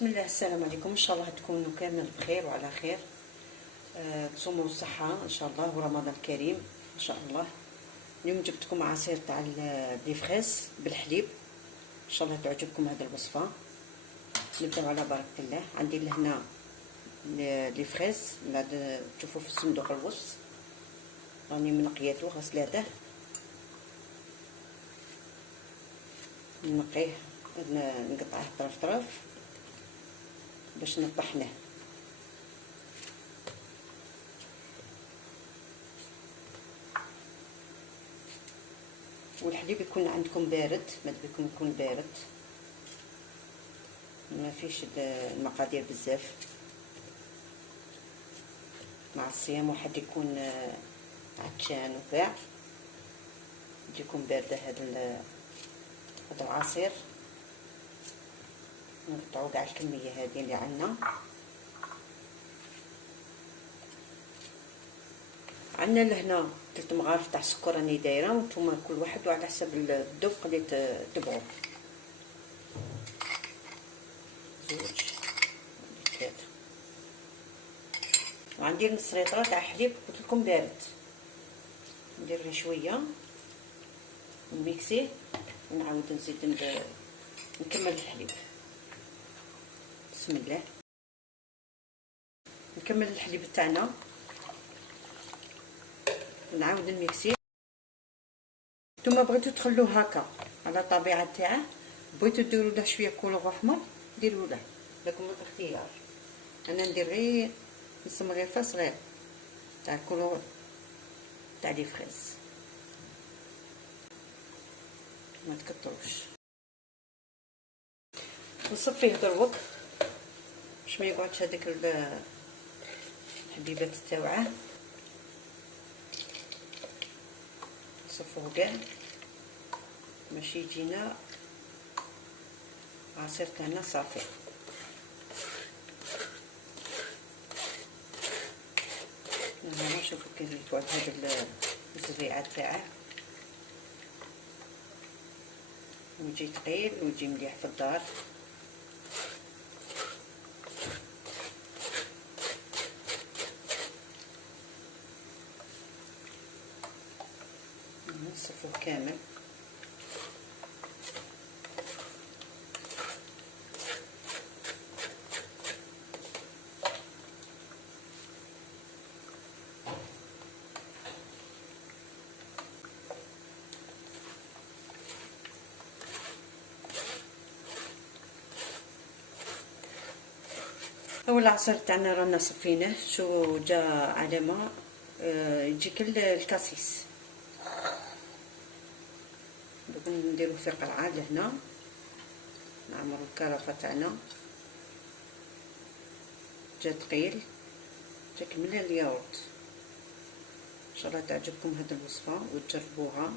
بسم الله. السلام عليكم. ان شاء الله تكونوا كامل بخير وعلى خير. تصوموا الصحه ان شاء الله ورمضان كريم ان شاء الله. اليوم جبتكم عصير تاع لي فريس بالحليب، ان شاء الله تعجبكم هذه الوصفه. نبداو على بركه الله. عندي لهنا لي فريس، بعد تشوفوا في الصندوق الوصف راني منقياته غسلاته، نقيه نقطعه طرف باش نطحنه. والحليب يكون عندكم بارد، ماذا بكم يكون بارد، ما فيش المقادير بزاف مع الصيام، واحد يكون عطشان وكاع تجيكم بارده هذا العصير. نقطعوا كاع الكميه هذه اللي عندنا. عندنا لهنا 3 مغارف تاع السكر راني دايره، وانتم كل واحد وعلى حسب الذوق اللي تبغوا. 2 3. وعندي نص لتر تاع حليب قلت لكم بارد، ندير شويه نميكسيه ونعاود نزيد نكمل الحليب. بسم الله. نكمل الحليب تاعنا نعاود نميكسيه. نتوما بغيتو تخلوه هكا على الطبيعه تاعه، بغيتو ديروا له شويه كولور احمر ديروا له، لكم الاختيار. انا ندير غير نص مغرفه صغير تاع الكولور تاع لي فريز، ما تكتروش. نصفيه دروك باش ما يقعدش هذاك الحبيبات تاوعه. نصفوه كاع باش يجينا عصير تاعنا صافي. هنا شوفوا كيف يقعد هذا الزريعه تاعه، ويجي ثقيل ويجي مليح في الدار. نصفوه كامل. اول العصير تاعنا رانا صفيناه، شو جا علامه يجيك الكاسيس. نديرو في قرعه لهنا، نعمرو الكرفه تاعنا. جا ثقيل، جا كمل الياغورت. ان شاء الله تعجبكم هذه الوصفه وتجربوها.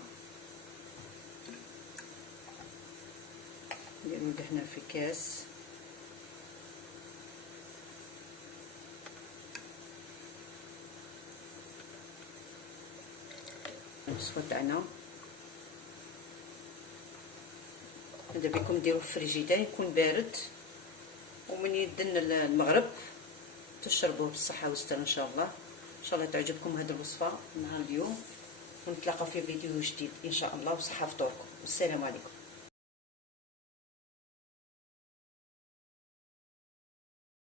نديرو لهنا في كاس. الوصفه تاعنا ماذا بكم ديروه في الفريجيدير يكون بارد، ومن يدن المغرب تشربوه بالصحه والستر ان شاء الله. ان شاء الله تعجبكم هذه الوصفه نهار اليوم، ونتلاقاو في فيديو جديد ان شاء الله، وصحه فطوركم. والسلام عليكم.